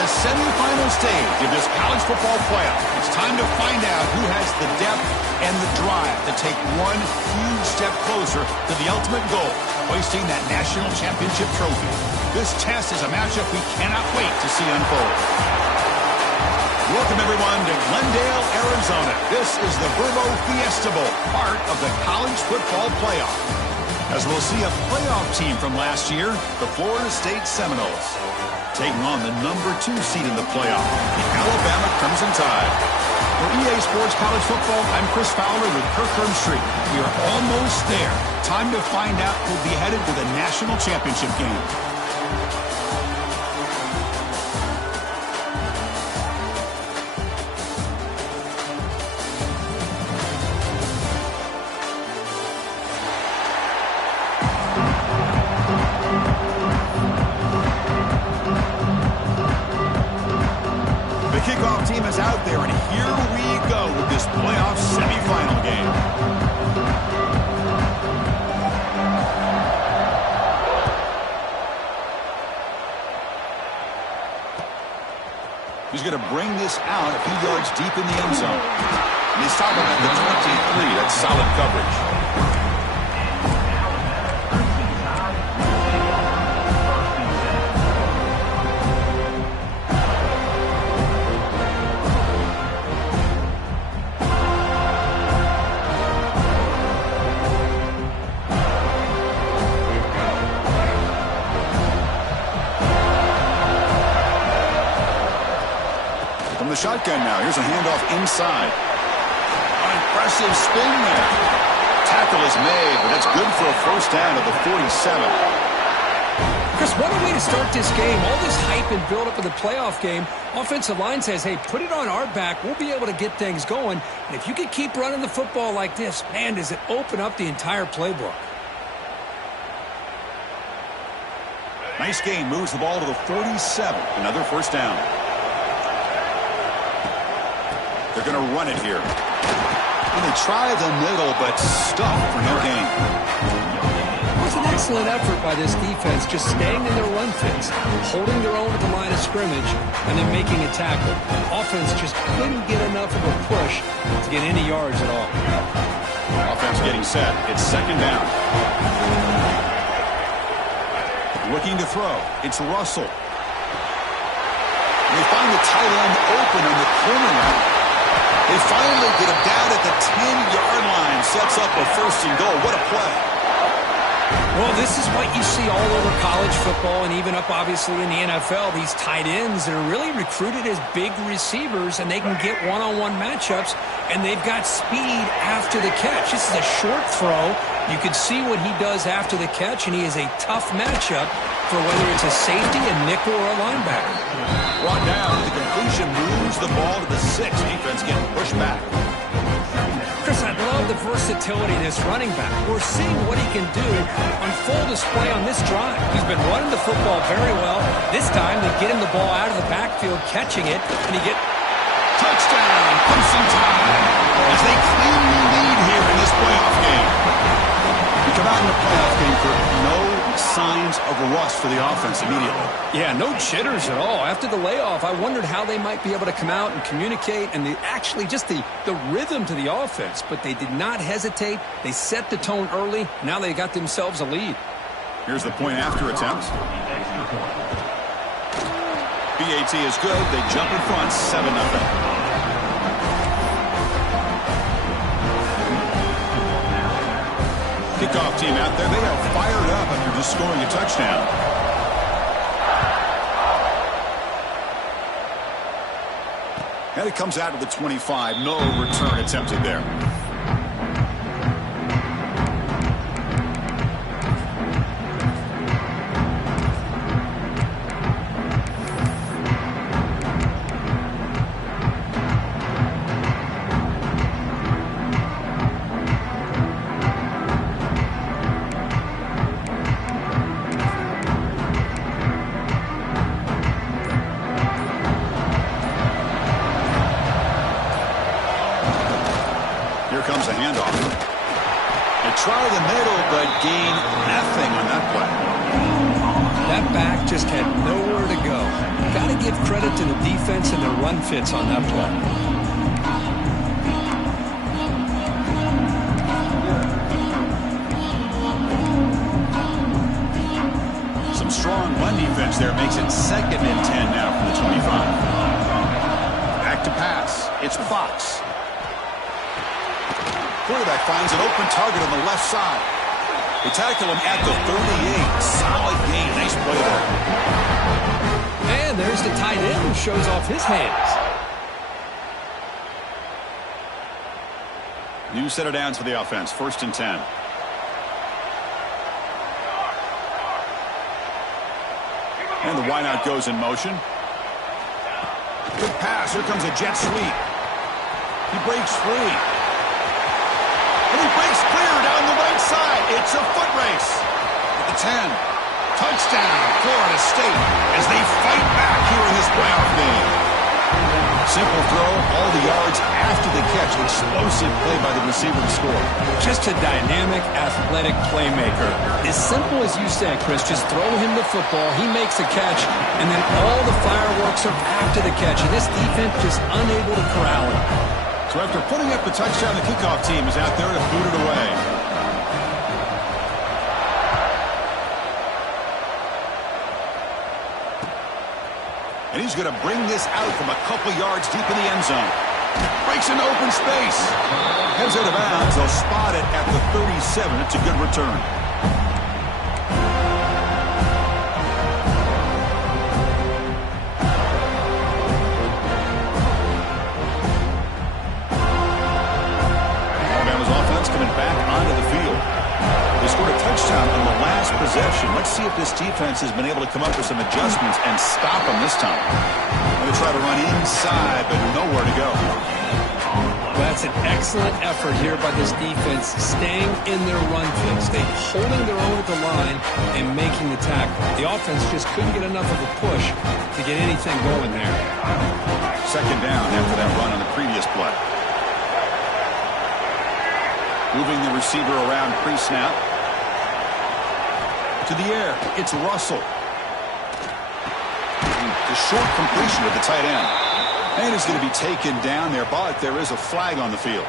the semifinal stage of this college football playoff. It's time to find out who has the depth and the drive to take one huge step closer to the ultimate goal, hoisting that national championship trophy. This test is a matchup we cannot wait to see unfold. Welcome, everyone, to Glendale, Arizona. This is the Verbo Fiesta Bowl, part of the college football playoff. As we'll see a playoff team from last year, the Florida State Seminoles, taking on the number 2 seed in the playoff, the Alabama Crimson Tide. For EA Sports College Football, I'm Chris Fowler with Kirk Herbstreit. We are almost there. Time to find out who'll be headed to the national championship game. Kickoff team is out there, and here we go with this playoff semifinal game. He's going to bring this out a few yards deep in the end zone. And he's talking about the 23. That's solid coverage. The shotgun now. Here's a handoff inside. An impressive spin there. Tackle is made, but that's good for a first down at the 47. Chris, what a way to start this game. All this hype and build-up of the playoff game. Offensive line says, hey, put it on our back. We'll be able to get things going. And if you can keep running the football like this, man, does it open up the entire playbook. Nice game. Moves the ball to the 47. Another first down. They're going to run it here. And they try the middle, but stuck for no gain. It was an excellent effort by this defense, just staying in their run fits, holding their own at the line of scrimmage, and then making a tackle. Offense just couldn't get enough of a push to get any yards at all. Offense getting set. It's second down. Looking to throw. It's Russell. They find the tight end open on the corner route. They finally get him down at the 10-yard line. Sets up a first and goal. What a play. Well, this is what you see all over college football and even up, obviously, in the NFL. These tight ends that are really recruited as big receivers, and they can get one-on-one matchups, and they've got speed after the catch. This is a short throw. You can see what he does after the catch, and he is a tough matchup for whether it's a safety, a nickel, or a linebacker. Brought down. The completion moves the ball to the 6. Defense getting pushed back. Chris, I love the versatility of this running back. We're seeing what he can do on full display on this drive. He's been running the football very well. This time, they get him the ball out of the backfield, catching it, and he gets touchdown, Crimson Tide, as they cleanly lead here in this playoff game. We come out in the playoff game for no signs of rust for the offense immediately. Yeah, no jitters at all. After the layoff, I wondered how they might be able to come out and communicate and actually just the rhythm to the offense. But they did not hesitate. They set the tone early. Now they got themselves a lead. Here's the point after attempt. BAT is good. They jump in front, 7-0. Kickoff team out there. They are fired up after just scoring a touchdown. And it comes out to the 25. No return attempted there. Comes a handoff. They try the middle, but gain nothing on that play. That back just had nowhere to go. Got to give credit to the defense and their run fits on that play. Some strong run defense there makes it 2nd and 10 now from the 25. Back to pass. It's Fox. Quarterback finds an open target on the left side. They tackle him at the 38. Solid gain. Nice play there. And there's the tight end who shows off his hands. New set of downs for the offense. 1st and 10. And the wideout goes in motion. Good pass. Here comes a jet sweep. He breaks free. And he breaks clear down the right side. It's a foot race. At the 10. Touchdown, Florida State, as they fight back here in this playoff game. Simple throw, all the yards after the catch. Explosive play by the receiver to score. Just a dynamic, athletic playmaker. As simple as you said, Chris, just throw him the football, he makes a catch, and then all the fireworks are after the catch. And this defense just unable to corral him. So after putting up the touchdown, the kickoff team is out there to boot it away. And he's going to bring this out from a couple yards deep in the end zone. Breaks into open space. Heads out of bounds. They'll spot it at the 37. It's a good return. Alabama's offense coming back onto the field. They scored a touchdown on the last possession. Let's see if this defense has been able to come up with some adjustments and stop them this time. Going to try to run inside, but nowhere to go. That's an excellent effort here by this defense, staying in their run fits. They're holding their own at the line and making the tackle. The offense just couldn't get enough of a push to get anything going there. 2nd down after that run on the previous play. Moving the receiver around pre-snap. To the air. It's Russell. The short completion of the tight end. And he's going to be taken down there, but there is a flag on the field.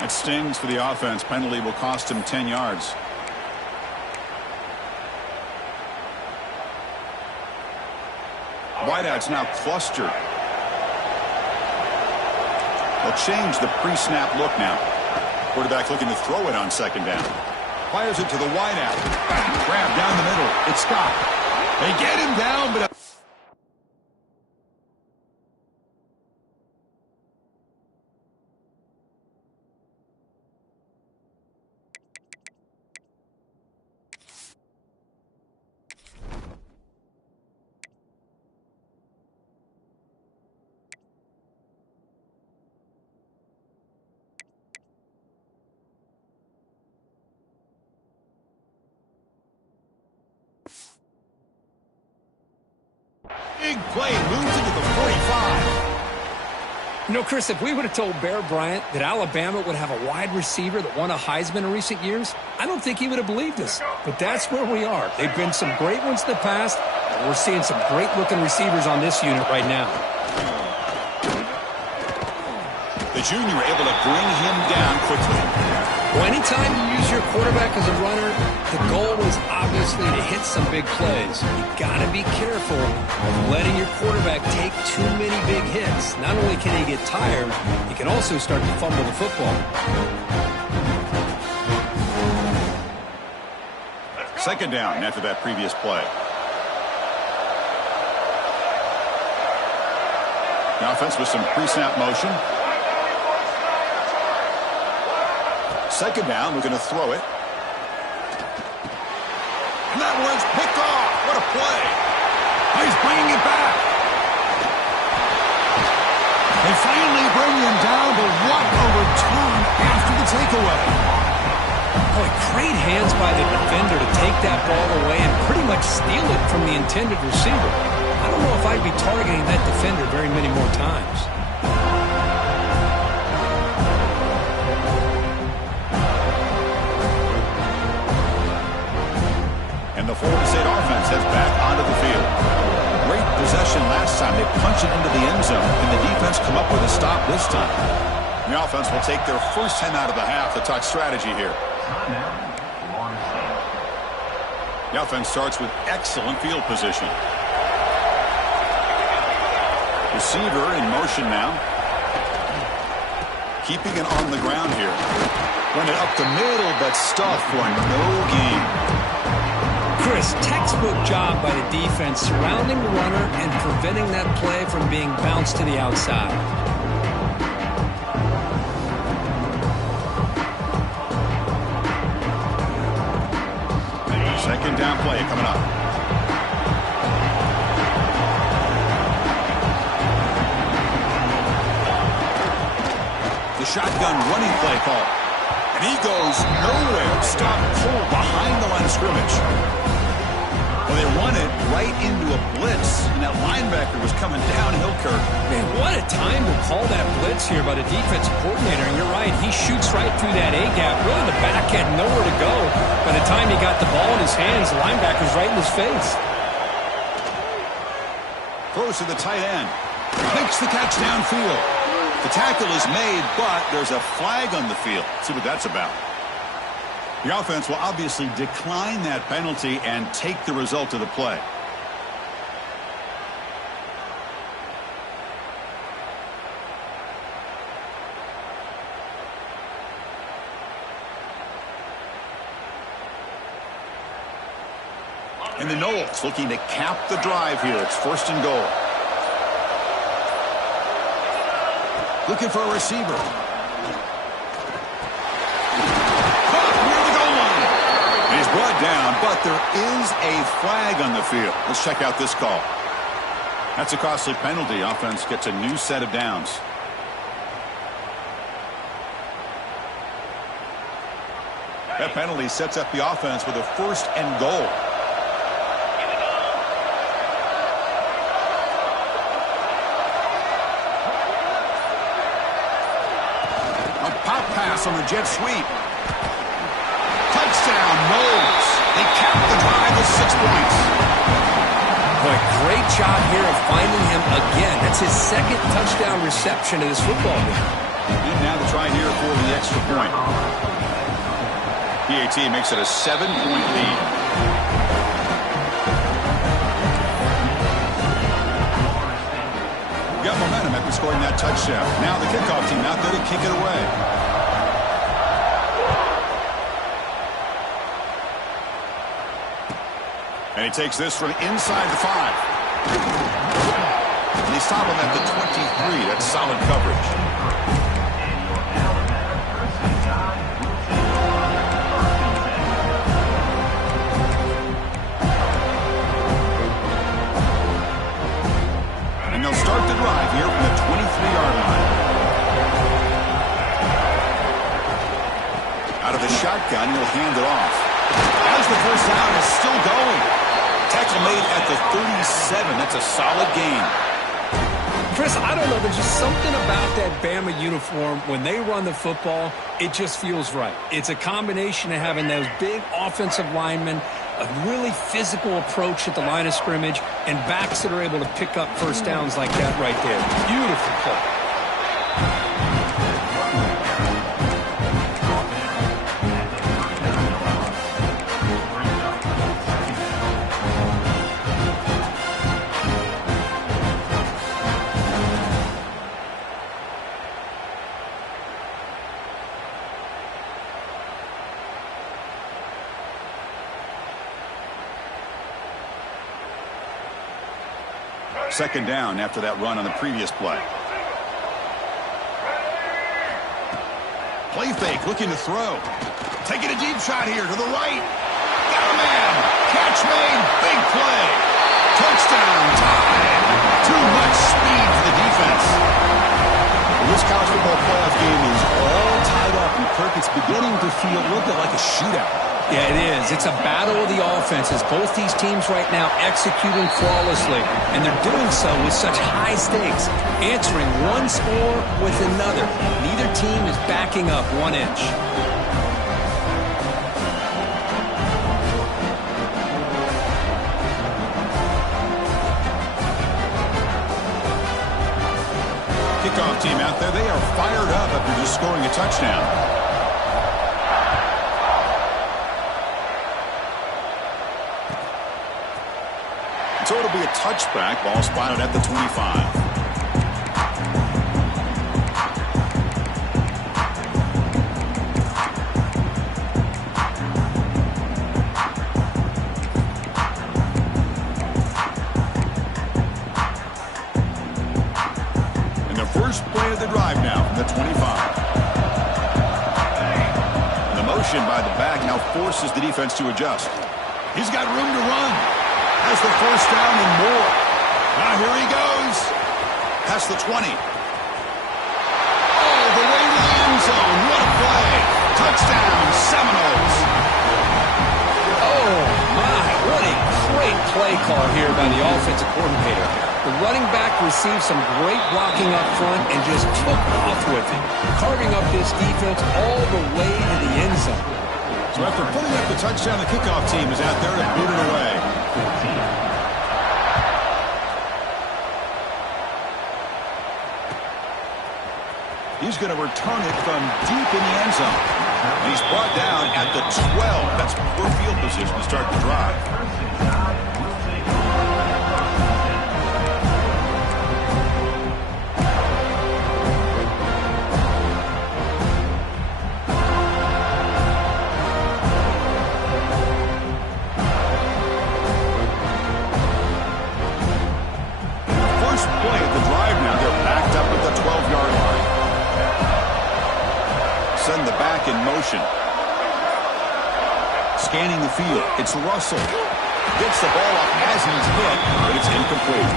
That stings for the offense. Penalty will cost him 10 yards. Wideout's now clustered. They'll change the pre-snap look now. Quarterback looking to throw it on 2nd down. Fires it to the wideout. Grab down the middle. It's Scott. They get him down, but... Big play, moves into the 45. You know, Chris, if we would have told Bear Bryant that Alabama would have a wide receiver that won a Heisman in recent years, I don't think he would have believed us. But that's where we are. They've been some great ones in the past, and we're seeing some great-looking receivers on this unit right now. The junior able to bring him down quickly. Well, anytime you use your quarterback as a runner, the goal is obviously to hit some big plays. You've got to be careful of letting your quarterback take too many big hits. Not only can he get tired, he can also start to fumble the football. 2nd down after that previous play. The offense with some pre-snap motion. 2nd down, we're going to throw it. And that one's picked off. What a play. He's bringing it back. They finally bring him down, but what a return after the takeaway. Boy, great hands by the defender to take that ball away and pretty much steal it from the intended receiver. I don't know if I'd be targeting that defender very many more times. And the Florida State offense heads back onto the field. Great possession last time. They punch it into the end zone, and the defense come up with a stop this time. The offense will take their first 10 out of the half to talk strategy here. The offense starts with excellent field position. Receiver in motion now. Keeping it on the ground here. Run it up the middle, but stuffed for no gain. Chris, textbook job by the defense surrounding the runner and preventing that play from being bounced to the outside. Second down play coming up. The shotgun running play call. And he goes nowhere. Stop cold behind the line of scrimmage. Well, they run it right into a blitz, and that linebacker was coming downhill, Kirk. Man, what a time to call that blitz here by the defensive coordinator. And you're right, he shoots right through that A-gap. Really, the back had nowhere to go. By the time he got the ball in his hands, the linebacker's right in his face. Throws to the tight end. Makes the catch downfield. The tackle is made, but there's a flag on the field. See what that's about. The offense will obviously decline that penalty and take the result of the play. And the Knowles looking to cap the drive here. It's first and goal. Looking for a receiver. He's brought down, but there is a flag on the field. Let's check out this call. That's a costly penalty. Offense gets a new set of downs. That penalty sets up the offense with a first and goal. A pop pass on the jet sweep. Touchdown, Knowles. They cap the drive with 6 points. Boy, great job here of finding him again. That's his second touchdown reception of this football game. And now to try here for the extra point. PAT makes it a 7-point lead. Got momentum after scoring that touchdown. Now the kickoff team out there to kick it away. And he takes this from inside the 5. And they stop him at the 23. That's solid coverage. And they'll start the drive here from the 23-yard line. Out of the shotgun, he'll hand it off. As the first down is still going. Tackle made at the 37. That's a solid gain. Chris, I don't know. There's just something about that Bama uniform. When they run the football, it just feels right. It's a combination of having those big offensive linemen, a really physical approach at the line of scrimmage, and backs that are able to pick up first downs like that right there. Beautiful play. Second down after that run on the previous play. Play fake, looking to throw. Taking a deep shot here to the right. Got a man. Catch made. Big play. Touchdown. Tied. Too much speed for the defense. Well, this college football playoff game is all tied up, and Kirk, it's beginning to feel a little bit like a shootout. Yeah, it is. It's a battle of the offenses. Both these teams right now executing flawlessly, and they're doing so with such high stakes, answering one score with another. Neither team is backing up 1 inch. Kickoff team out there, they are fired up after just scoring a touchdown. So it'll be a touchback. Ball spotted at the 25. First play of the drive now from the 25. And the motion by the back now forces the defense to adjust. He's got room to run. Has the first down and more. Now here he goes. Past the 20. All the way to the end zone. What a play. Touchdown, Seminoles. Oh, my. What a great play call here by the offensive coordinator. The running back received some great blocking up front and just took off with it, carving up this defense all the way to the end zone. So after putting up the touchdown, the kickoff team is out there to boot it away. He's going to return it from deep in the end zone. And he's brought down at the 12. That's poor field position to start the drive. Play at the drive now. They're backed up at the 12-yard line. Send the back in motion. Scanning the field. It's Russell. Gets the ball up as he's hit, but it's incomplete.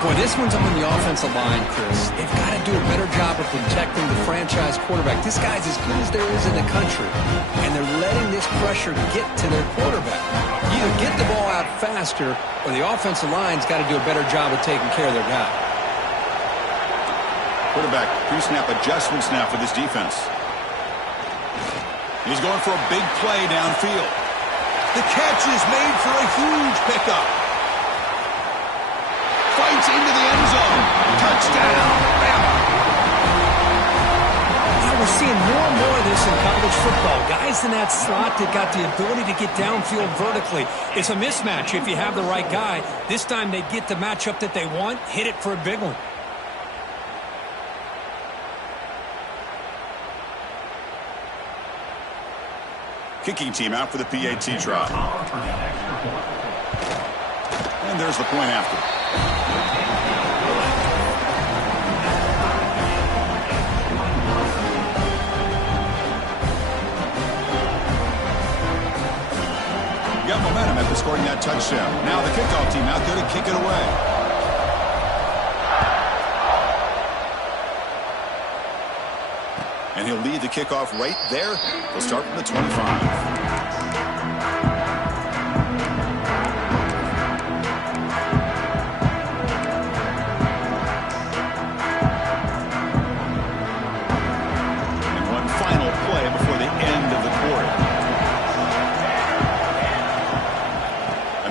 Boy, this one's on the offensive line, Chris. They've got to do a better job of protecting the franchise quarterback. This guy's as good as there is in the country, and they're letting this pressure get to their quarterback. Either get the ball out faster, or the offensive line's got to do a better job of taking care of their guy. Quarterback pre-snap adjustments now for this defense. He's going for a big play downfield. The catch is made for a huge pickup. Fights into the end zone. Touchdown, Bama. Now we're seeing more and more of this in college football. Guys in that slot that got the ability to get downfield vertically. It's a mismatch if you have the right guy. This time they get the matchup that they want, hit it for a big one. Kicking team out for the PAT try. And there's the point after. Got momentum after scoring that touchdown. Now the kickoff team out there to kick it away. And he'll lead the kickoff right there. He'll start from the 25.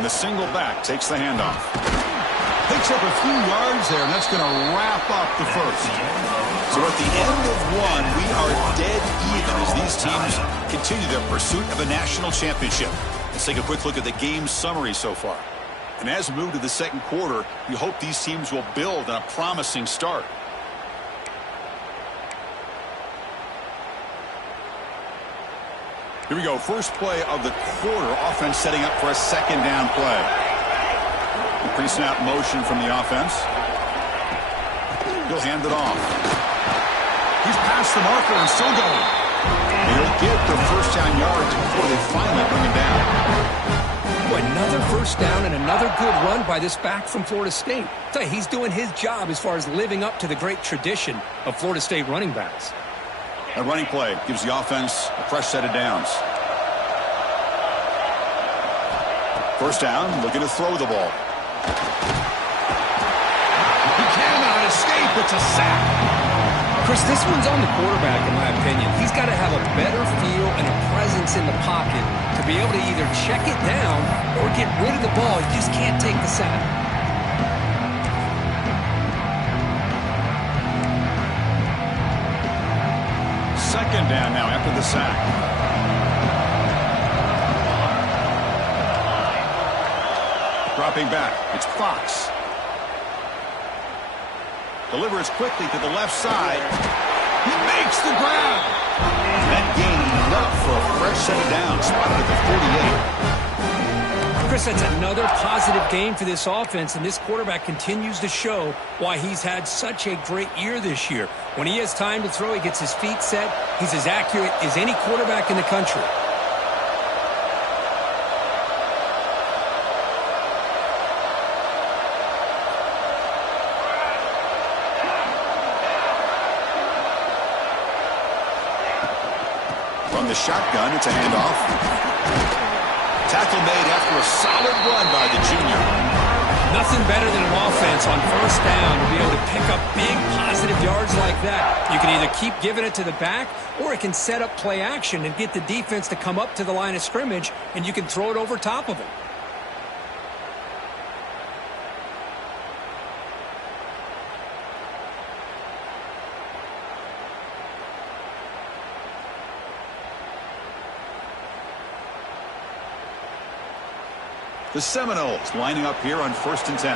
Single back takes the handoff. Picks up a few yards there, and that's going to wrap up the first. So at the end of one, we are dead even as these teams continue their pursuit of a national championship. Let's take a quick look at the game summary so far. And as we move to the second quarter, we hope these teams will build on a promising start. Here we go. First play of the quarter. Offense setting up for a second down play. Pre-snap motion from the offense. He'll hand it off. He's past the marker and still going. And he'll get the first down yards before they finally bring him down. Another first down and another good run by this back from Florida State. I'll tell you, he's doing his job as far as living up to the great tradition of Florida State running backs. A running play gives the offense a fresh set of downs. First down, looking to throw the ball. He cannot escape. It's a sack. Chris, this one's on the quarterback, in my opinion. He's got to have a better feel and a presence in the pocket to be able to either check it down or get rid of the ball. He just can't take the sack. down now after the sack. Dropping back, it's Fox. Delivers quickly to the left side. He makes the grab. That gain enough for a fresh set of downs, spotted at the 48. Chris, that's another positive game for this offense, and this quarterback continues to show why he's had such a great year this year. When he has time to throw, he gets his feet set. He's as accurate as any quarterback in the country. From the shotgun, it's a handoff. Tackle made after a solid run by the junior. Nothing better than an offense on first down to be able to pick up big positive yards like that. You can either keep giving it to the back, or it can set up play action and get the defense to come up to the line of scrimmage, and you can throw it over top of them. The Seminoles lining up here on 1st and 10.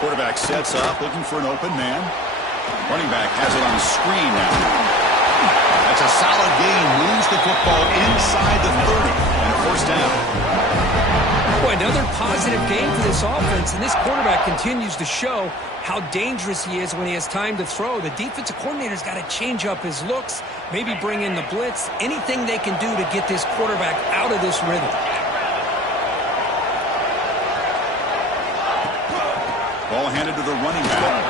Quarterback sets up, looking for an open man. Running back has it on the screen now. That's a solid gain. Moves the football inside the 30 and a first down. Boy, another positive game for this offense, and this quarterback continues to show how dangerous he is when he has time to throw. The defensive coordinator's got to change up his looks, maybe bring in the blitz, anything they can do to get this quarterback out of this rhythm. Ball handed to the running back.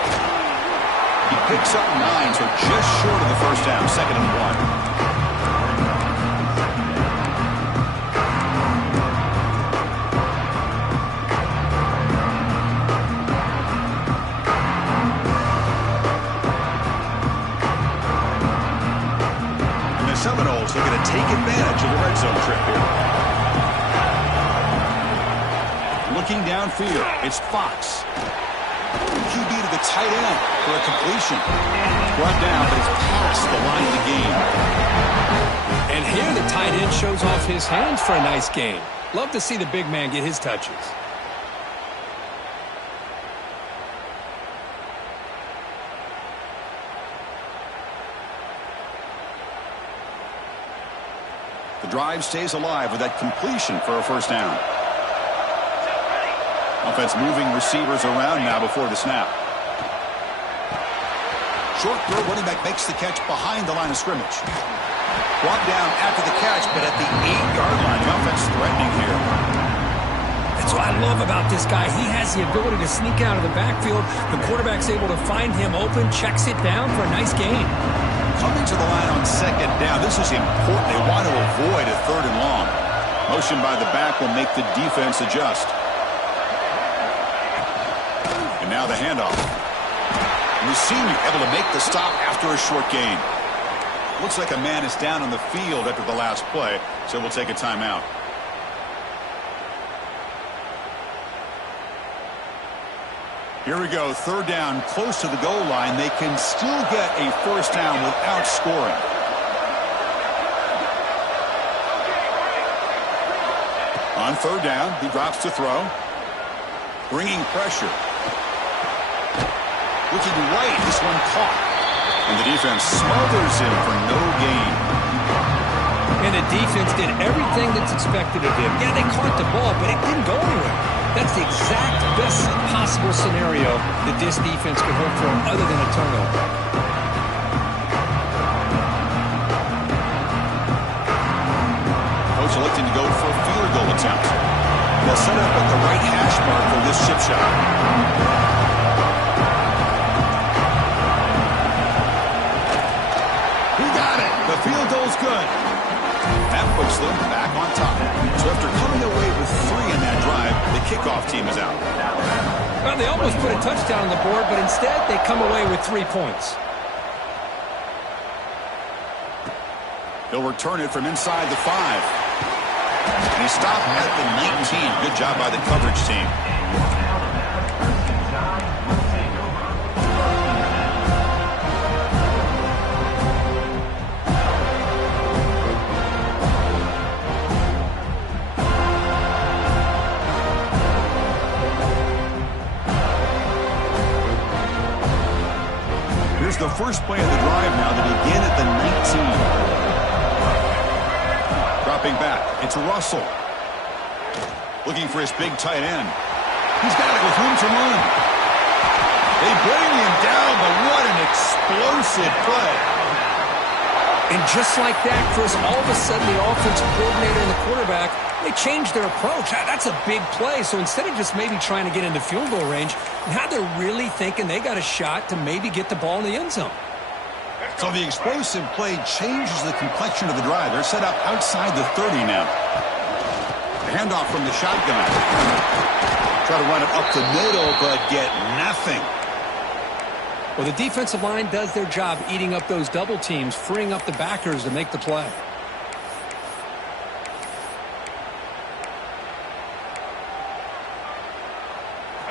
He picks up 9, so just short of the first down, 2nd and 1. Seminoles looking to take advantage of the red zone trip here. Looking downfield, it's Fox. QB to the tight end for a completion. Brought down, but it's past the line of the game. And here the tight end shows off his hands for a nice gain. Love to see the big man get his touches. The drive stays alive with that completion for a first down. Offense moving receivers around now before the snap. Short throw, running back makes the catch behind the line of scrimmage. Brought down after the catch, but at the 8-yard line. The offense threatening here. That's what I love about this guy. He has the ability to sneak out of the backfield. The quarterback's able to find him open, checks it down for a nice gain. Coming to the line on 2nd down. This is important. They want to avoid a 3rd and long. Motion by the back will make the defense adjust. And now the handoff. And the senior able to make the stop after a short gain. Looks like a man is down on the field after the last play, so we'll take a timeout. Here we go, 3rd down, close to the goal line. They can still get a first down without scoring. On 3rd down, he drops to throw. Bringing pressure. Looking right, this one caught. And the defense smothers him for no gain. And the defense did everything that's expected of him. Yeah, they caught the ball, but it didn't go anywhere. That's the exact best possible scenario that this defense could hope for other than a turnover. Coach electing to go for a field goal attempt. They'll set up at the right hash mark for this chip shot. He got it. The field goal's good. That puts them back on top. So after coming away with 3 in that drive, the kickoff team is out. Well, they almost put a touchdown on the board, but instead they come away with 3 points. He'll return it from inside the 5. And he stopped at the 19. Good job by the coverage team. Here's the first play of the drive now to begin at the 19. Dropping back, it's Russell. Looking for his big tight end. He's got it with room to run. They bring him down, but what an explosive play. And just like that, Chris, all of a sudden the offensive coordinator and the quarterback, they changed their approach. That's a big play. So instead of just maybe trying to get into field goal range, now they're really thinking they got a shot to maybe get the ball in the end zone. So the explosive play changes the complexion of the drive. They're set up outside the 30 now. The handoff from the shotgun. Try to run it up the middle, but get nothing. Well, the defensive line does their job eating up those double teams, freeing up the backers to make the play.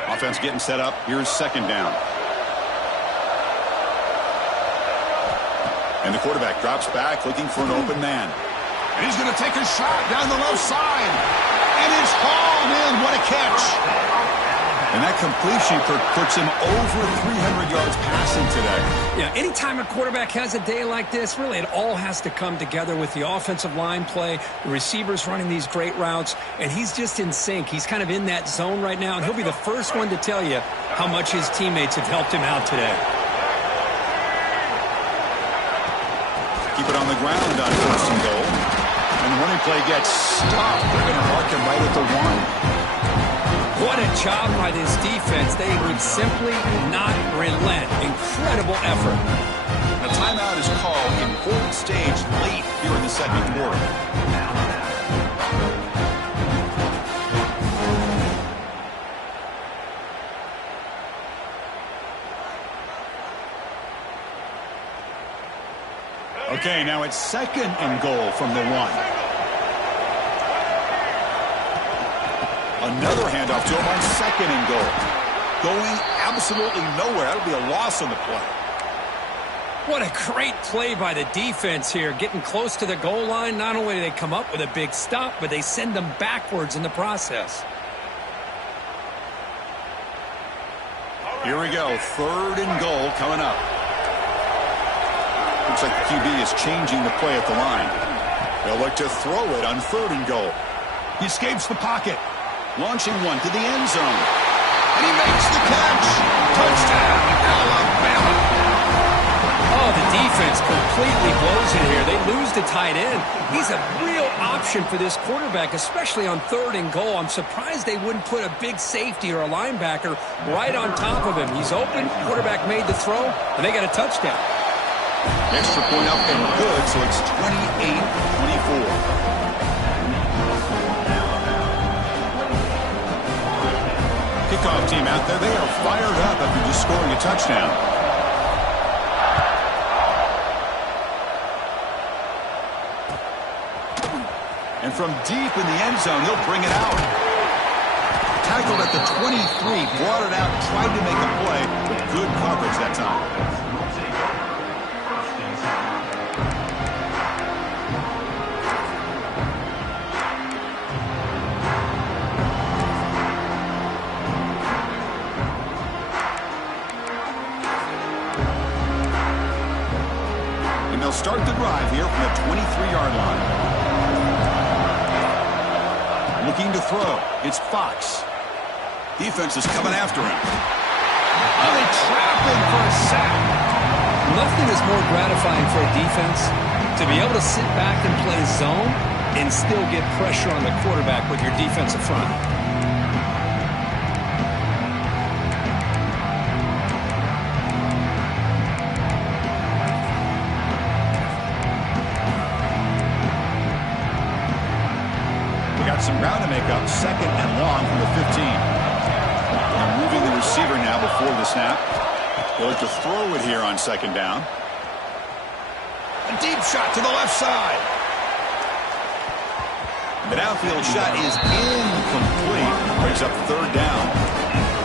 Offense getting set up. Here's second down. And the quarterback drops back looking for an open man. And he's going to take a shot down the left side. And it's hauled in. What a catch. And that completion, Kirk, puts him over 300 yards passing today. Yeah, anytime a quarterback has a day like this, really it all has to come together with the offensive line play, the receivers running these great routes, and he's just in sync. He's kind of in that zone right now, and he'll be the first one to tell you how much his teammates have helped him out today. Keep it on the ground on first and goal. And the running play gets stopped. They're going to mark him right at the 1. What a job by this defense. They would simply not relent. Incredible effort. A timeout is called. Important stage late here in the second quarter. Okay, now it's second and goal from the 1. Another handoff to him on second and goal. Going absolutely nowhere. That'll be a loss on the play. What a great play by the defense here. Getting close to the goal line, not only do they come up with a big stop, but they send them backwards in the process. Here we go. Third and goal coming up. Looks like the QB is changing the play at the line. They'll look to throw it on third and goal. He escapes the pocket. Launching one to the end zone. And he makes the catch. Touchdown, Alabama. Oh, the defense completely blows it here. They lose the tight end. He's a real option for this quarterback, especially on third and goal. I'm surprised they wouldn't put a big safety or a linebacker right on top of him. He's open. Quarterback made the throw, and they got a touchdown. Extra point up and good, so it's 28-24. Kickoff team out there. They are fired up after just scoring a touchdown. And from deep in the end zone, he'll bring it out. Tackled at the 23, brought it out, tried to make a play, but good coverage that time. They'll start the drive here from the 23-yard line. Looking to throw. It's Fox. Defense is coming after him. Oh, they trap him for a sack. Nothing is more gratifying for a defense to be able to sit back and play zone and still get pressure on the quarterback with your defensive front. Some ground to make up. Second and long from the 15. And moving the receiver now before the snap. They'll look to throw it here on second down. A deep shot to the left side. The downfield shot is incomplete. Brings up third down.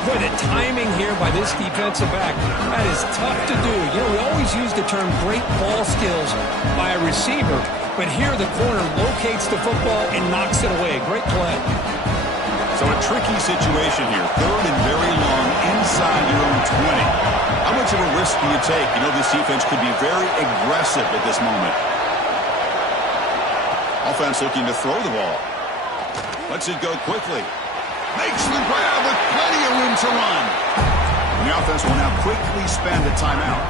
Boy, the timing here by this defensive back, that is tough to do. You know, we always use the term great ball skills by a receiver. But here the corner locates the football and knocks it away. Great play. So a tricky situation here. Third and very long inside your own 20. How much much of a risk do you take? You know this defense could be very aggressive at this moment. Offense looking to throw the ball. Lets it go quickly. Makes the grab with plenty of room to run. And the offense will now quickly spend a timeout.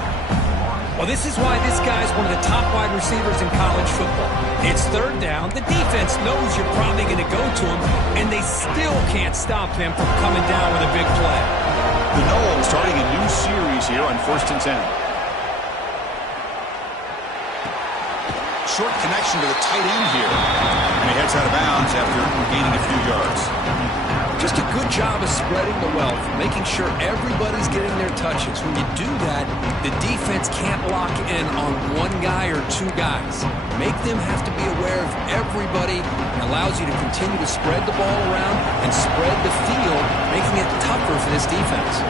Well, this is why this guy's one of the top wide receivers in college football. It's third down. The defense knows you're probably going to go to him, and they still can't stop him from coming down with a big play. The Noles starting a new series here on 1st and 10. Short connection to the tight end here. And he heads out of bounds after gaining a few yards. Just a good job of spreading the wealth, making sure everybody's getting their touches. When you do that, the defense can't lock in on one guy or two guys. Make them have to be aware of everybody, and allows you to continue to spread the ball around and spread the field, making it tougher for this defense.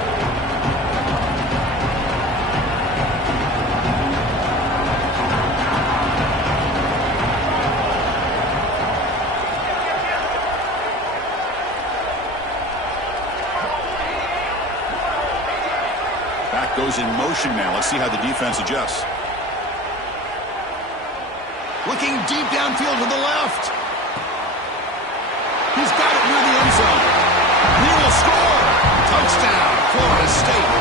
Goes in motion now. Let's see how the defense adjusts. Looking deep downfield to the left. He's got it near the end zone. He will score. Touchdown, Florida State.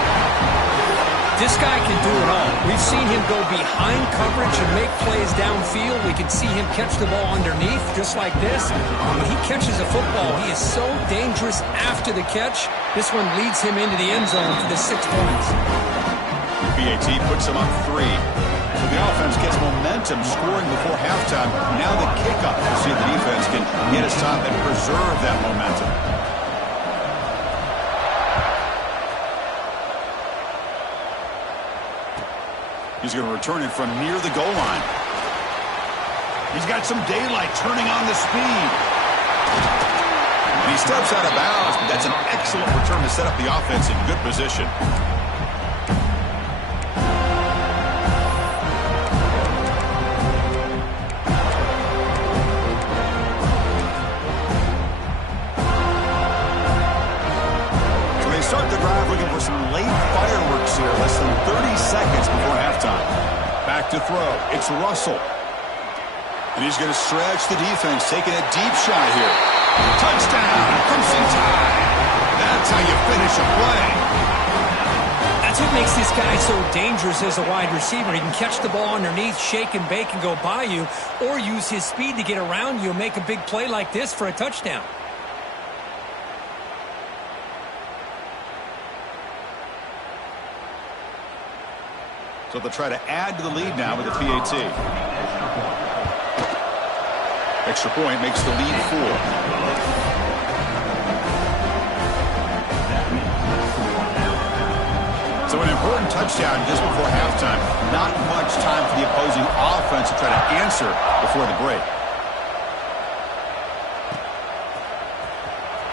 This guy can do it all. We've seen him go behind coverage and make plays downfield. We can see him catch the ball underneath, just like this. When he catches a football, he is so dangerous after the catch. This one leads him into the end zone for the 6 points. PAT puts him up 3. So the offense gets momentum scoring before halftime. Now the kickoff to see if the defense can get a stop and preserve that momentum. He's going to return it from near the goal line. He's got some daylight turning on the speed. And he steps out of bounds, but that's an excellent return to set up the offense in good position. Start the drive looking for some late fireworks here. Less than 30 seconds before halftime. Back to throw. It's Russell. And he's going to stretch the defense, taking a deep shot here. Touchdown, Crimson Tide. That's how you finish a play. That's what makes this guy so dangerous as a wide receiver. He can catch the ball underneath, shake and bake, and go by you, or use his speed to get around you and make a big play like this for a touchdown. So they'll try to add to the lead now with the PAT. Extra point makes the lead 4. So an important touchdown just before halftime. Not much time for the opposing offense to try to answer before the break.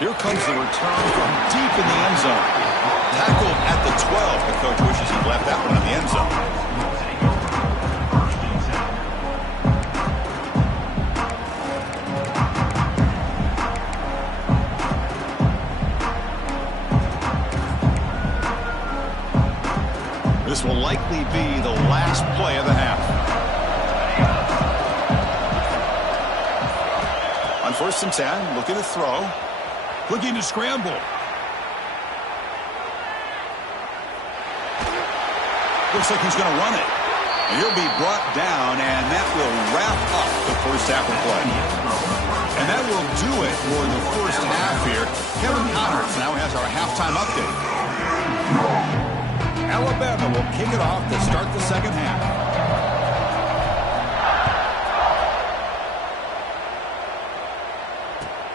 Here comes the return from deep in the end zone. Tackled at the 12, but coach wishes he left that one in the end zone. This will likely be the last play of the half. On 1st and 10, looking to throw. Looking to scramble. Looks like he's going to run it. And he'll be brought down, and that will wrap up the first half of play. And that will do it for the first half here. Kevin Connors now has our halftime update. Alabama will kick it off to start the second half.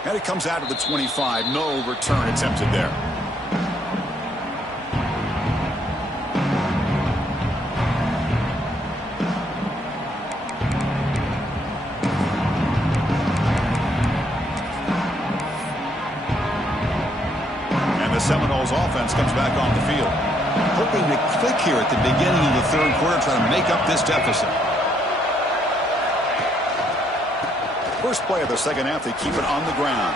And it comes out of the 25. No return attempted there. And the Seminoles offense comes back on the field. Hoping to click here at the beginning of the third quarter, trying to make up this deficit. First play of the second half, they keep it on the ground.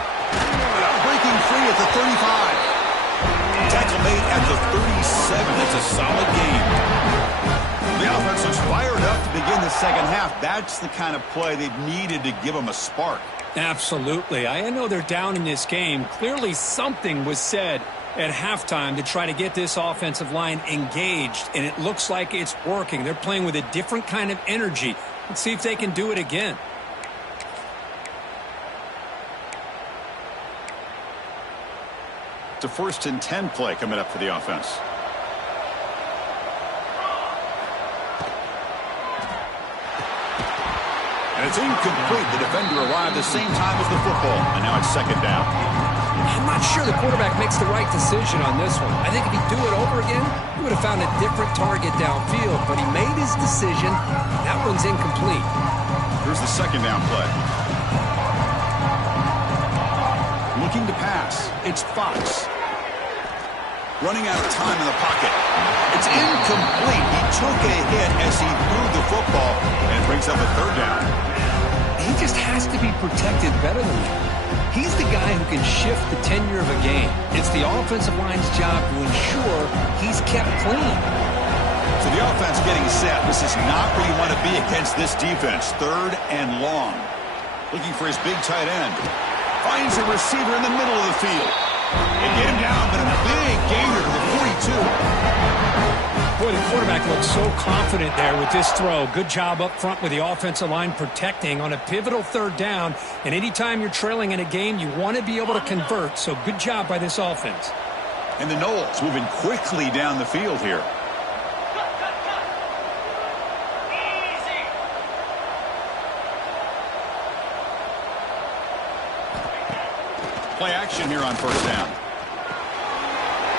Breaking free at the 35. Tackle made at the 37. It's a solid game. second half, that's the kind of play they've needed to give them a spark. Absolutely. I know they're down in this game. Clearly something was said at halftime to try to get this offensive line engaged, and it looks like it's working. They're playing with a different kind of energy. Let's see if they can do it again. It's a 1st and 10 play coming up for the offense. And it's incomplete. The defender arrived the same time as the football, and now it's 2nd down. I'm not sure the quarterback makes the right decision on this one. I think if he'd do it over again, he would have found a different target downfield, but he made his decision. That one's incomplete. Here's the 2nd down play. Looking to pass. It's Fox. Running out of time in the pocket. It's incomplete. He took a hit as he threw the football, and it brings up a 3rd down. He just has to be protected better than that. He's the guy who can shift the tenure of a game. It's the offensive line's job to ensure he's kept clean. So the offense getting set. This is not where you want to be against this defense. 3rd and long. Looking for his big tight end. Finds a receiver in the middle of the field. They get him down, but a big gainer to the 42. Boy, the quarterback looks so confident there with this throw. Good job up front with the offensive line protecting on a pivotal 3rd down. And anytime you're trailing in a game, you want to be able to convert. So good job by this offense. And the Knowles moving quickly down the field here. Play action here on 1st down.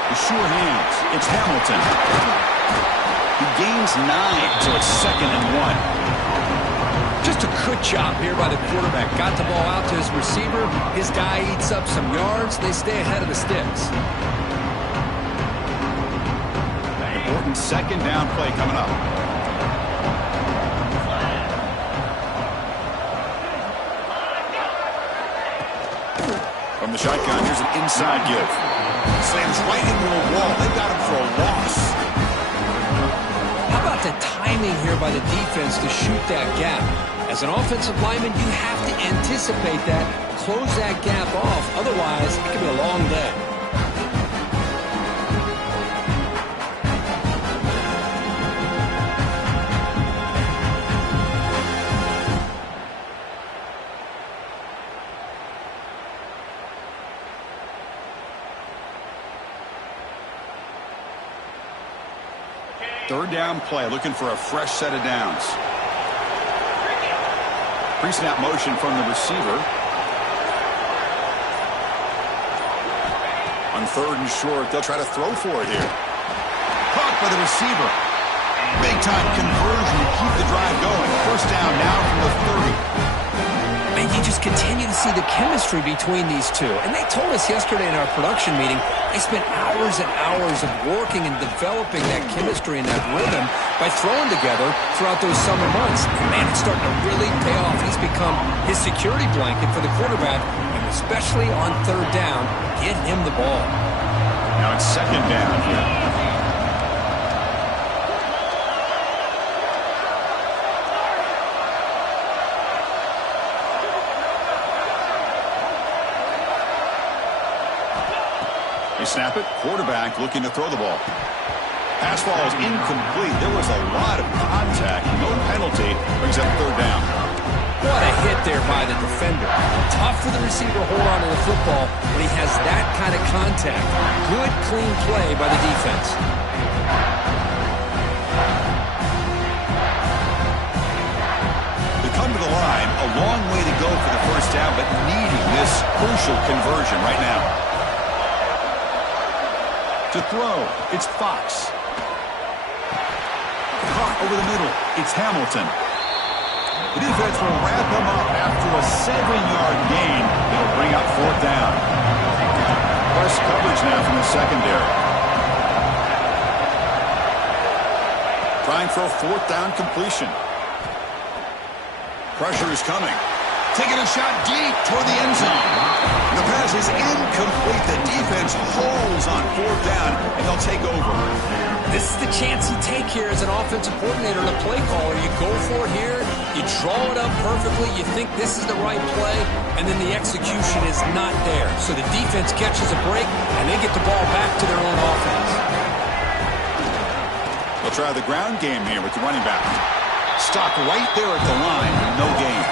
The sure hands. It's Hamilton. He gains 9, so it's 2nd and 1. Just a good job here by the quarterback. Got the ball out to his receiver. His guy eats up some yards. They stay ahead of the sticks. Important 2nd down play coming up. From the shotgun, here's an inside give. Slams right into a wall. They've got him for a loss. How about the timing here by the defense to shoot that gap? As an offensive lineman, you have to anticipate that, close that gap off. Otherwise, it could be a long day. Third down play, looking for a fresh set of downs. Pre-snap motion from the receiver. On 3rd and short, they'll try to throw for it here. Caught by the receiver. Big-time conversion to keep the drive going. 1st down now from the 30. And you just continue to see the chemistry between these two. And they told us yesterday in our production meeting, they spent hours and hours of working and developing that chemistry and that rhythm by throwing together throughout those summer months. And man, it's starting to really pay off. He's become his security blanket for the quarterback, and especially on 3rd down, get him the ball. Now it's 2nd down here. They snap it. Quarterback looking to throw the ball. Pass ball is incomplete. There was a lot of contact. No penalty. Brings up 3rd down. What a hit there by the defender. Tough for the receiver to hold on to the football when he has that kind of contact. Good, clean play by the defense. They come to the line. A long way to go for the 1st down, but needing this crucial conversion right now. To throw, it's Fox. Caught over the middle, it's Hamilton. The defense will wrap him up after a 7-yard gain. It'll bring up 4th down. Press coverage now from the secondary. Trying for a 4th down completion. Pressure is coming. taking a shot deep toward the end zone. The pass is incomplete. The defense holds on 4th down, and they'll take over. This is the chance you take here as an offensive coordinator and a play caller. You go for it here, you draw it up perfectly, you think this is the right play, and then the execution is not there. So the defense catches a break, and they get the ball back to their own offense. They'll try the ground game here with the running back. Stopped right there at the line, no gain.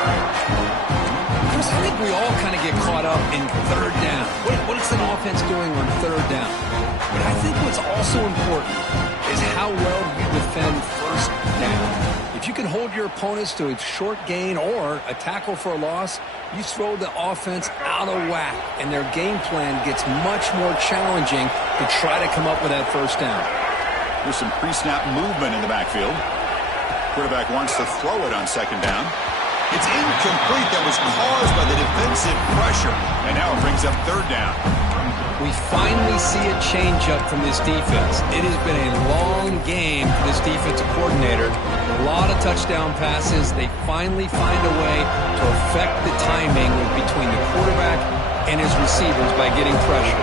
Chris, I think we all kind of get caught up in 3rd down. What is an offense doing on 3rd down? But I think what's also important is how well you defend 1st down. If you can hold your opponents to a short gain or a tackle for a loss, you throw the offense out of whack, and their game plan gets much more challenging to try to come up with that 1st down. There's some pre-snap movement in the backfield. Quarterback wants to throw it on 2nd down. It's incomplete. That was caused by the defensive pressure. And now it brings up 3rd down. We finally see a change-up from this defense. It has been a long game for this defensive coordinator. A lot of touchdown passes. They finally find a way to affect the timing between the quarterback and his receivers by getting pressure.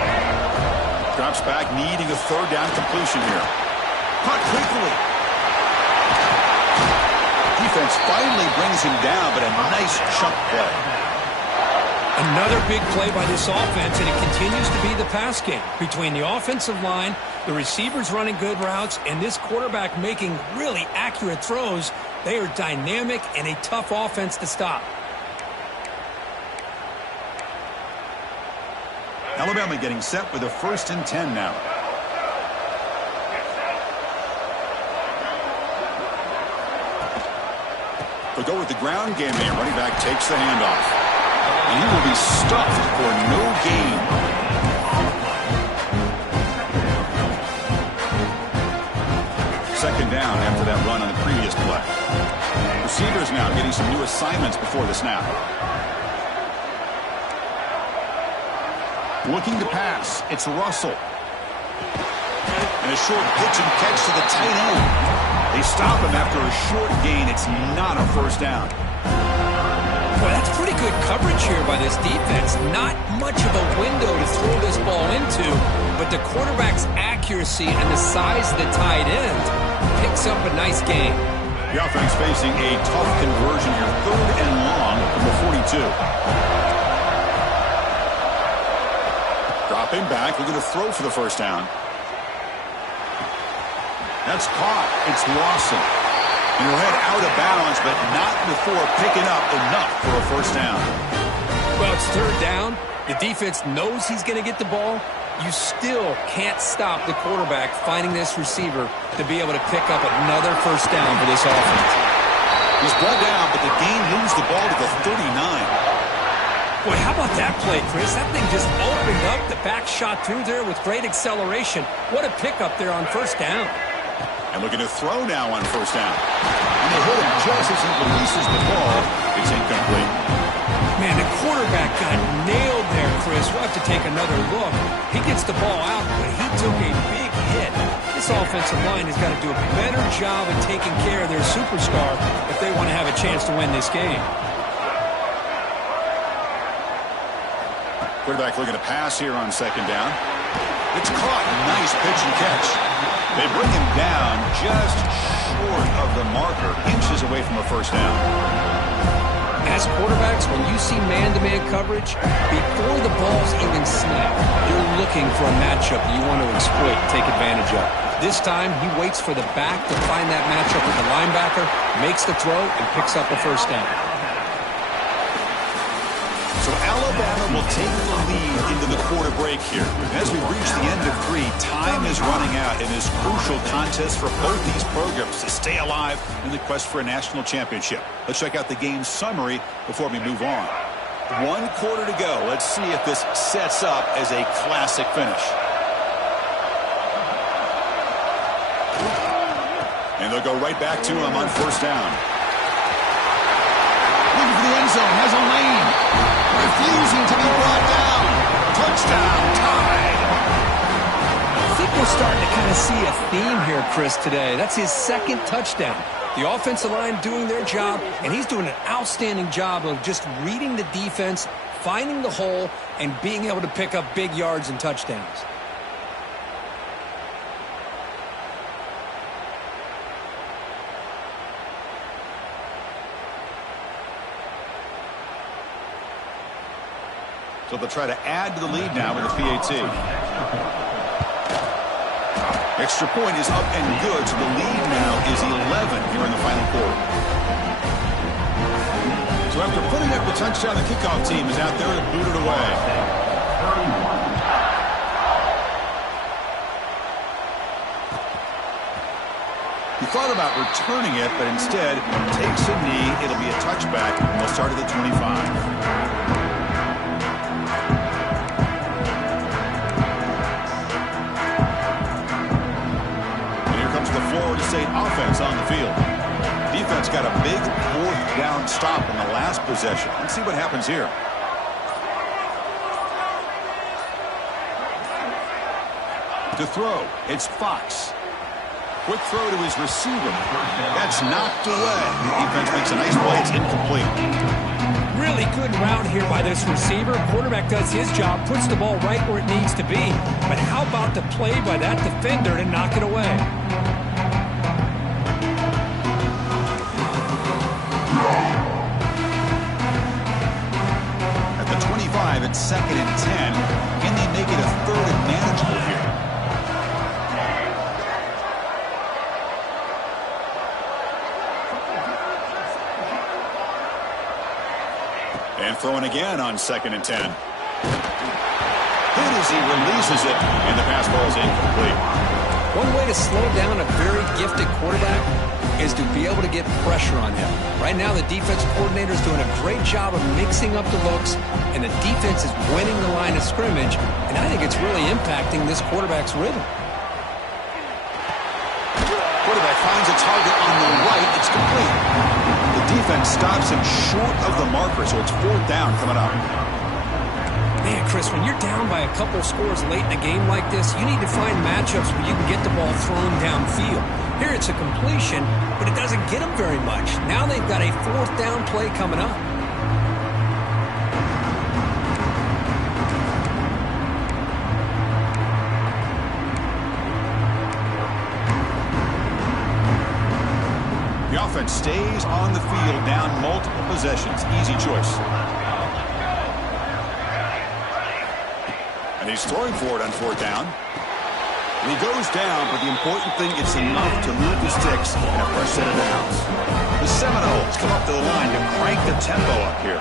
Drops back, needing a 3rd down completion here. Caught quickly. Defense finally brings him down, but a nice chunk play. Another big play by this offense, and it continues to be the pass game. Between the offensive line, the receivers running good routes, and this quarterback making really accurate throws, they are dynamic and a tough offense to stop. Alabama getting set with a 1st and 10 now. They'll go with the ground game here. Running back takes the handoff. And he will be stuffed for no gain. Second down after that run on the previous play. Receivers now getting some new assignments before the snap. Looking to pass. It's Russell. And a short pitch and catch to the tight end. They stop him after a short gain. It's not a 1st down. Boy, that's pretty good coverage here by this defense. Not much of a window to throw this ball into, but the quarterback's accuracy and the size of the tight end picks up a nice gain. The offense facing a tough conversion here. 3rd and long from the 42. Drop him back. We're going to throw for the 1st down. That's caught. It's Lawson. And he'll head out of bounds, but not before picking up enough for a 1st down. Well, it's 3rd down. The defense knows he's going to get the ball. You still can't stop the quarterback finding this receiver to be able to pick up another 1st down for this offense. He's brought down, but the game moves the ball to the 39. Boy, how about that play, Chris? That thing just opened up. The back shot through there with great acceleration. What a pickup there on 1st down. And looking to throw now on 1st down. And they hit him just as he releases the ball. It's incomplete. Man, the quarterback got nailed there, Chris. We'll have to take another look. He gets the ball out, but he took a big hit. This offensive line has got to do a better job of taking care of their superstar if they want to have a chance to win this game. Quarterback looking to pass here on 2nd down. It's caught. Nice pitch and catch. They bring him down just short of the marker, inches away from a 1st down. As quarterbacks, when you see man-to-man coverage, before the ball's even snapped, you're looking for a matchup that you want to exploit, take advantage of. This time, he waits for the back to find that matchup with the linebacker, makes the throw, and picks up a 1st down. So Alabama will take the lead into the quarter break here. As we reach the end of 3, time is running out in this crucial contest for both these programs to stay alive in the quest for a national championship. Let's check out the game summary before we move on. 1 quarter to go. Let's see if this sets up as a classic finish. And they'll go right back to him on 1st down. Looking for the end zone. Has a lane. Refusing to be brought down. Touchdown, tied. think we're starting to kind of see a theme here, Chris, today. That's his second touchdown. The offensive line doing their job, and he's doing an outstanding job of just reading the defense, finding the hole, and being able to pick up big yards and touchdowns. So they'll try to add to the lead now with a PAT. Extra point is up and good, so the lead now is 11 here in the final quarter. So after putting up the touchdown, the kickoff team is out there to boot it away. He thought about returning it, but instead takes a knee. It'll be a touchback, and they'll start at the 25. Florida State offense on the field. Defense got a big fourth down stop in the last possession. Let's see what happens here. To throw, it's Fox. Quick throw to his receiver. That's knocked away. The defense makes a nice play. It's incomplete. Really good route here by this receiver. Quarterback does his job, puts the ball right where it needs to be. But how about the play by that defender to knock it away? At the 25, it's 2nd and 10. Can they make it a 3rd and manageable here? And throwing again on 2nd and 10. Hit as he releases it, and the pass ball is incomplete. One way to slow down a very gifted quarterback is to be able to get pressure on him. Right now, the defensive coordinator is doing a great job of mixing up the looks, and the defense is winning the line of scrimmage, and I think it's really impacting this quarterback's rhythm. Quarterback finds a target on the right. It's complete. The defense stops him short of the marker, so it's 4th down coming up. Man, Chris, when you're down by a couple scores late in a game like this, you need to find matchups where you can get the ball thrown downfield. Here it's a completion, but it doesn't get them very much. Now they've got a 4th down play coming up. The offense stays on the field, down multiple possessions. Easy choice. And he's throwing for it on 4th down. And he goes down, but the important thing, it's enough to move the sticks and a fresh set of downs. The Seminoles come up to the line to crank the tempo up here.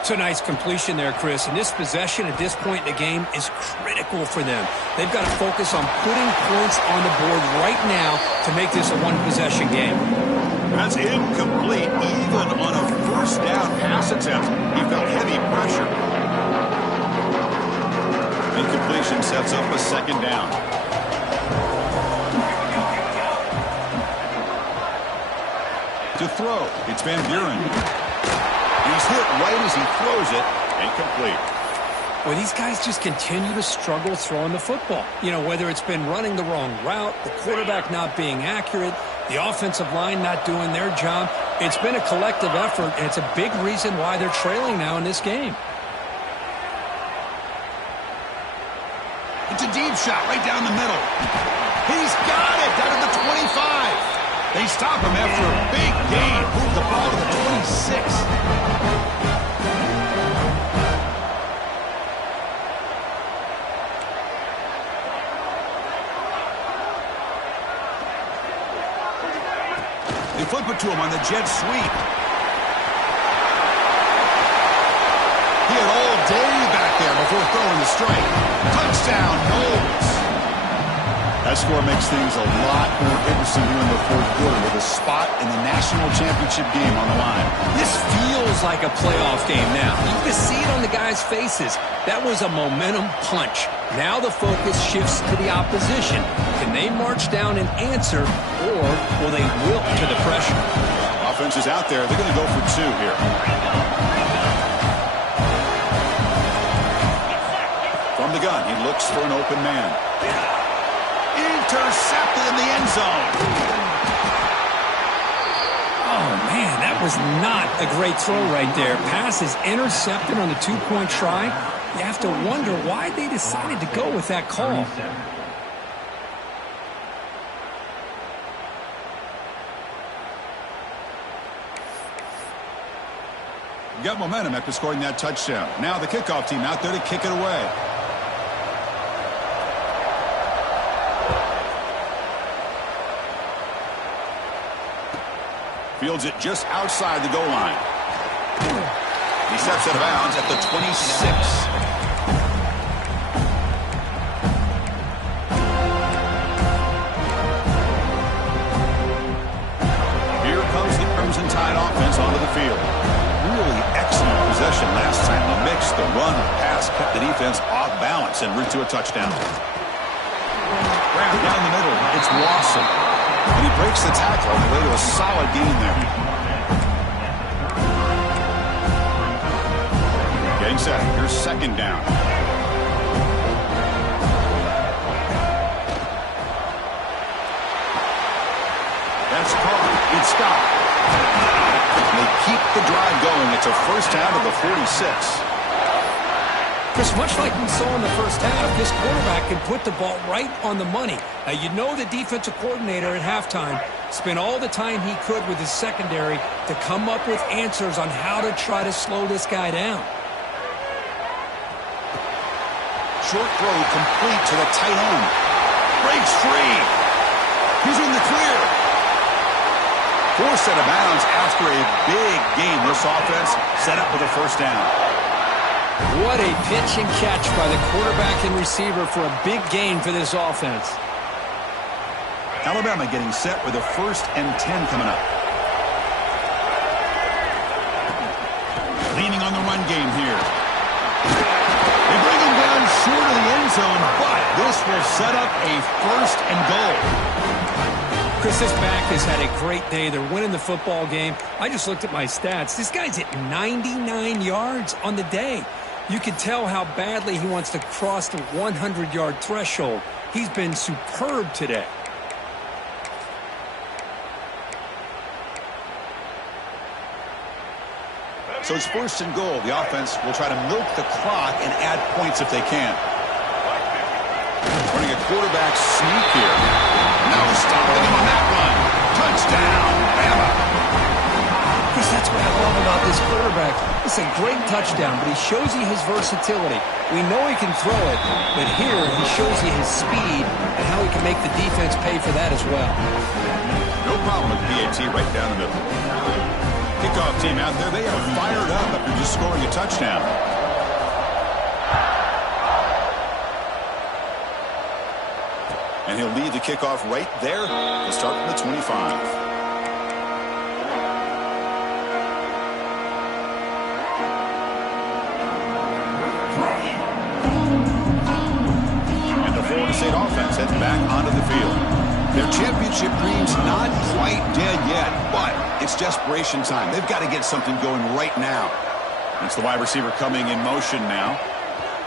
It's a nice completion there, Chris. And this possession at this point in the game is critical for them. They've got to focus on putting points on the board right now to make this a one-possession game. That's incomplete. Even on a 1st down pass attempt, he felt heavy pressure. Incompletion sets up a 2nd down. To throw, it's Van Buren. He's hit right as he throws it. Incomplete. Well, these guys just continue to struggle throwing the football. You know, whether it's been running the wrong route, the quarterback not being accurate, the offensive line not doing their job. It's been a collective effort, and it's a big reason why they're trailing now in this game. It's a deep shot right down the middle. He's got it down at the 25. They stop him after a big gain. Move the ball to the 26. They flip it to him on the jet sweep. He had all day back there before throwing the strike. Touchdown, Knowles. That score makes things a lot more interesting here in the 4th quarter with a spot in the national championship game on the line. This feels like a playoff game now. You can see it on the guys' faces. That was a momentum punch. Now the focus shifts to the opposition. Can they march down and answer, or will they wilt to the pressure? Offense is out there. They're going to go for 2 here. From the gun, he looks for an open man. intercepted in the end zone. Oh, man, that was not a great throw right there. Pass is intercepted on the two-point try. You have to wonder why they decided to go with that call. Got momentum after scoring that touchdown. Now the kickoff team out there to kick it away. Fields it just outside the goal line. He steps out of bounds at the 26. Here comes the Crimson Tide offense onto the field. Really excellent possession last time. The mix, the run, the pass kept the defense off balance en route to a touchdown. Grab down the middle. It's Lawson. And he breaks the tackle on the way to a solid gain there. Getting set. Here's second down. That's caught. It's stopped. They keep the drive going. It's a first down to the 46. Chris, much like we saw in the first half, this quarterback can put the ball right on the money. Now, you know the defensive coordinator at halftime spent all the time he could with his secondary to come up with answers on how to try to slow this guy down. Short throw complete to the tight end. Breaks free. He's in the clear. Forced out of bounds after a big game. This offense set up with a first down. What a pitch and catch by the quarterback and receiver for a big gain for this offense. Alabama getting set with a 1st and 10 coming up. Leaning on the run game here. They bring him down short of the end zone, but this will set up a 1st and goal. Chris, this back has had a great day. They're winning the football game. I just looked at my stats. This guy's hit 99 yards on the day. You can tell how badly he wants to cross the 100-yard threshold. He's been superb today. So it's 1st and goal. The offense will try to milk the clock and add points if they can. Running a quarterback sneak here. No stopping him on that run. Touchdown, Bama. Chris, that's what I love about this quarterback. It's a great touchdown, but he shows you his versatility. We know he can throw it, but here he shows you his speed and how he can make the defense pay for that as well. No problem with PAT right down the middle. Kickoff team out there, they are fired up after just scoring a touchdown. And he'll lead the kickoff right there. He'll start from the 25. Florida State offense heads back onto the field. Their championship dream's not quite dead yet, but it's desperation time. They've got to get something going right now. It's the wide receiver coming in motion now.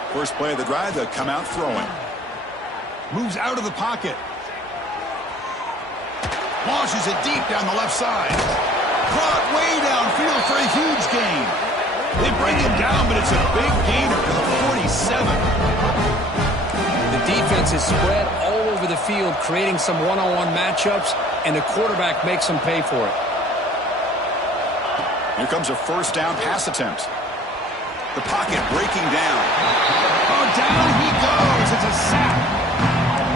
First play of the drive, they'll come out throwing. Moves out of the pocket. Launches it deep down the left side. Caught way downfield for a huge gain. They bring him down, but it's a big gainer to the 47. The defense is spread all over the field, creating some one-on-one matchups, and the quarterback makes them pay for it. Here comes a first down pass attempt. The pocket breaking down. Oh, down he goes. It's a sack.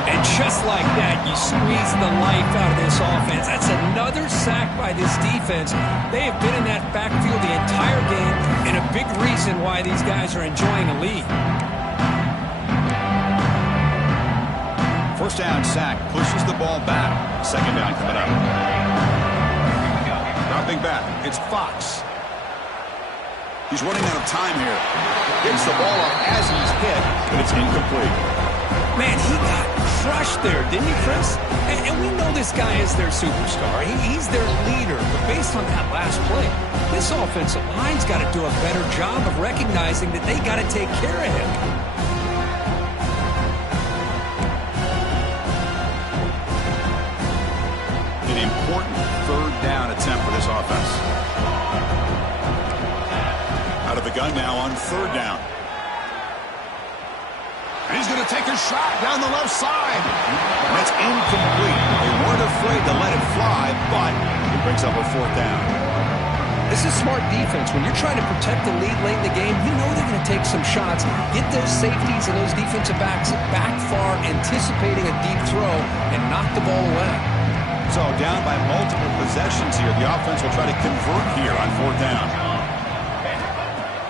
And just like that, you squeeze the life out of this offense. That's another sack by this defense. They have been in that backfield the entire game, and a big reason why these guys are enjoying a lead. First down sack pushes the ball back. Second down coming up. Dropping back. It's Fox. He's running out of time here. Gets the ball up as he's hit, but it's incomplete. Man, he got crushed there, didn't he, Chris? And we know this guy is their superstar. He's their leader. But based on that last play, this offensive line's got to do a better job of recognizing that they got to take care of him. an important third down attempt for this offense. Out of the gun now on third down. And he's going to take a shot down the left side. And that's incomplete. They weren't afraid to let it fly, but it brings up a fourth down. This is smart defense. When you're trying to protect the lead late in the game, you know they're going to take some shots, get those safeties and those defensive backs back far, anticipating a deep throw, and knock the ball away. So down by multiple possessions here. The offense will try to convert here on fourth down.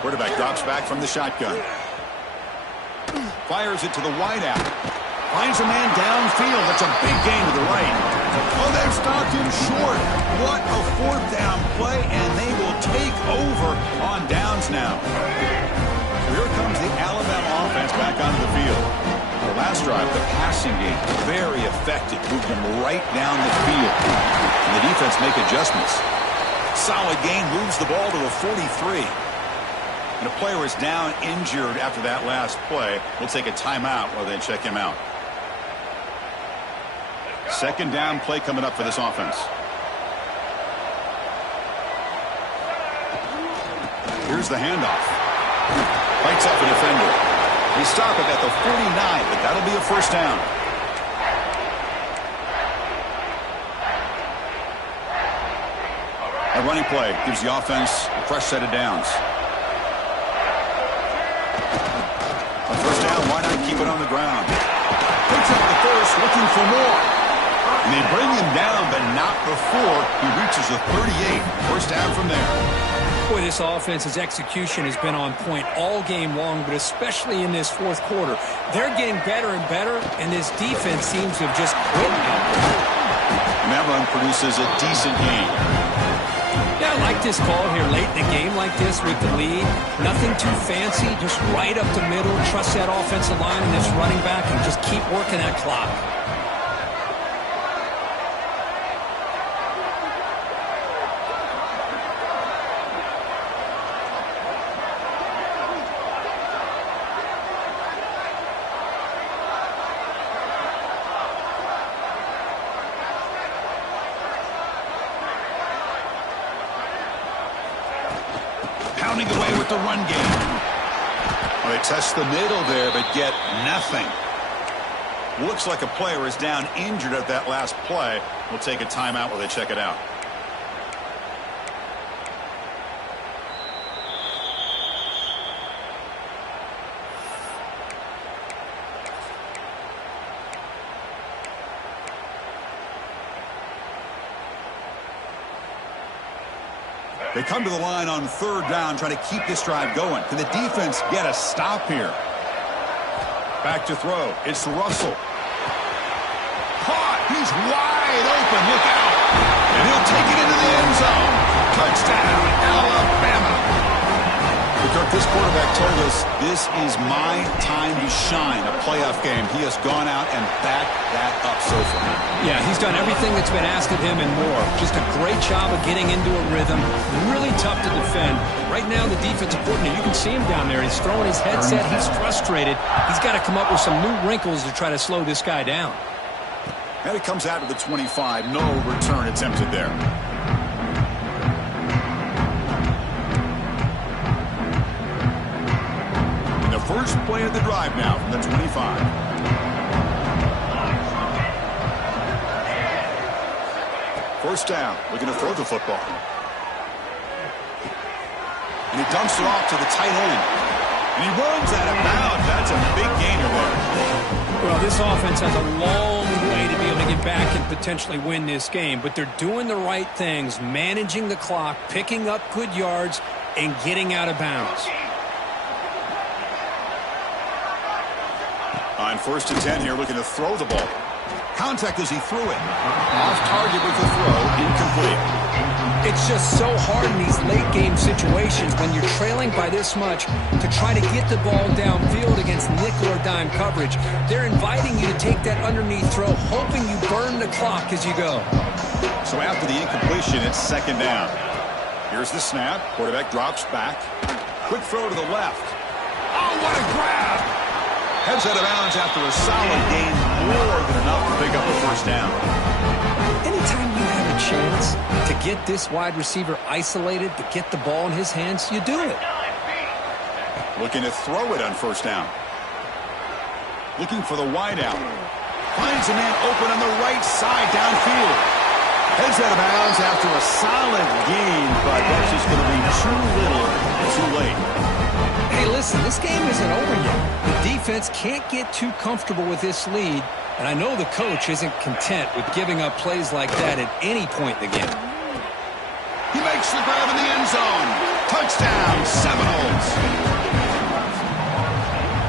Quarterback drops back from the shotgun. Fires it to the wideout. Finds a man downfield. That's a big gain to the right. Oh, they've stopped him short. What a fourth down play, and they will take over on downs now. So here comes the Alabama offense back onto the field. The last drive, the passing game, very effective. Moved them right down the field. And the defense make adjustments. Solid gain, moves the ball to the 43. And a player is down injured after that last play. We'll take a timeout while they check him out. Second down play coming up for this offense. Here's the handoff. Fights up a defender. They stop it at the 49, but that'll be a first down. A running play gives the offense a fresh set of downs. On first down, why not keep it on the ground? Takes up the first, looking for more. And they bring him down, but not before he reaches the 38. First down from there. Boy, this offense's execution has been on point all game long, but especially in this fourth quarter. They're getting better and better, and this defense seems to have just quit out there. And that run produces a decent gain. Yeah, I like this call here late in the game like this with the lead. Nothing too fancy, just right up the middle. Trust that offensive line and this running back and just keep working that clock. Pounding away with the run game. Well, they test the middle there, but get nothing. Looks like a player is down injured at that last play. We'll take a timeout while they check it out. They come to the line on third down, trying to keep this drive going. Can the defense get a stop here? Back to throw. It's Russell. Caught. He's wide open. Look out. And he'll take it into the end zone. Touchdown, Alabama. Kirk, this quarterback told us this is my time to shine, a playoff game. He has gone out and backed that up so far. Yeah, he's done everything that's been asked of him and more. Just a great job of getting into a rhythm. Really tough to defend. Right now, the defensive coordinator, you can see him down there. He's throwing his headset. He's frustrated. He's got to come up with some new wrinkles to try to slow this guy down. And it comes out of the 25. No return attempted there. First play of the drive now from the 25. First down, looking to throw the football. And he dumps it off to the tight end. And he runs out of bounds. That's a big gainer there. Well, this offense has a long way to be able to get back and potentially win this game. But they're doing the right things, managing the clock, picking up good yards, and getting out of bounds. On first and 10 here, looking to throw the ball. Contact as he threw it. Off target with the throw, incomplete. It's just so hard in these late game situations when you're trailing by this much to try to get the ball downfield against nickel or dime coverage. They're inviting you to take that underneath throw, hoping you burn the clock as you go. So after the incompletion, it's second down. Here's the snap. Quarterback drops back. Quick throw to the left. Oh, what a grab! Heads out of bounds after a solid gain, more than enough to pick up a first down. Anytime you have get this wide receiver isolated, to get the ball in his hands, you do it. Looking to throw it on first down. Looking for the wide out. Finds a man open on the right side downfield. Heads out of bounds after a solid gain, but that's just going to be too little too late. Hey, listen, this game isn't over yet. The defense can't get too comfortable with this lead, and I know the coach isn't content with giving up plays like that at any point in the game. He makes the grab in the end zone. Touchdown, Seminoles.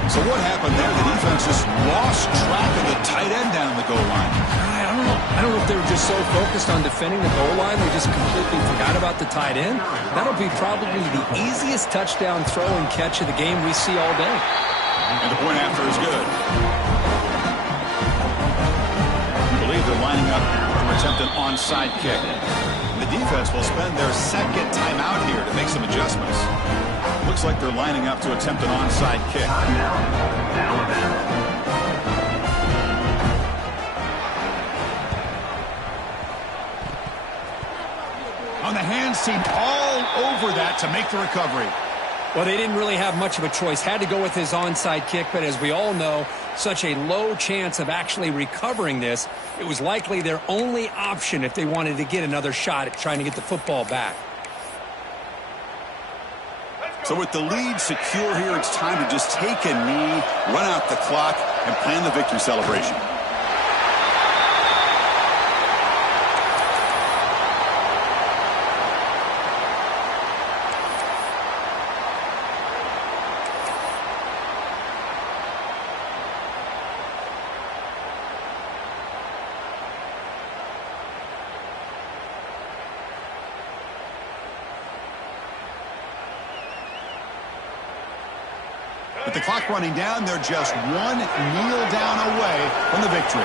So what happened there? The defense just lost track of the tight end down the goal line. I don't know if they were just so focused on defending the goal line they just completely forgot about the tight end. That'll be probably the easiest touchdown throw and catch of the game we see all day. And the point after is good. I believe they're lining up to attempt an onside kick. The defense will spend their second timeout here to make some adjustments. Looks like they're lining up to attempt an onside kick. On the hands team all over that to make the recovery. Well, they didn't really have much of a choice. Had to go with his onside kick, but as we all know, such a low chance of actually recovering this. It was likely their only option if they wanted to get another shot at trying to get the football back. So with the lead secure here, it's time to just take a knee, run out the clock, and plan the victory celebration. With the clock running down, they're just one kneel down away from the victory.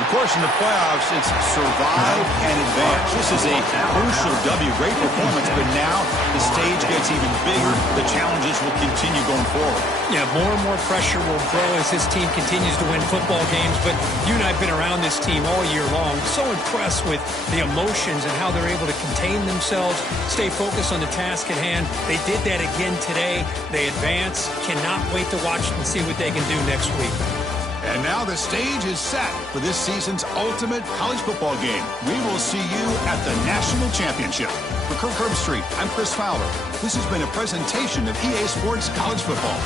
Of course, in the playoffs, it's survive and advance. This is a crucial W. Great performance, but now the stage gets even bigger. The challenges will continue going forward. Yeah, more and more pressure will grow as this team continues to win football games. But you and I have been around this team all year long. So impressed with the emotions and how they're able to contain themselves, stay focused on the task at hand. They did that again today. They advance. Cannot wait to watch and see what they can do next week. And now the stage is set for this season's ultimate college football game. We will see you at the National Championship. For Kirk Herbstreit, I'm Chris Fowler. This has been a presentation of EA Sports College Football.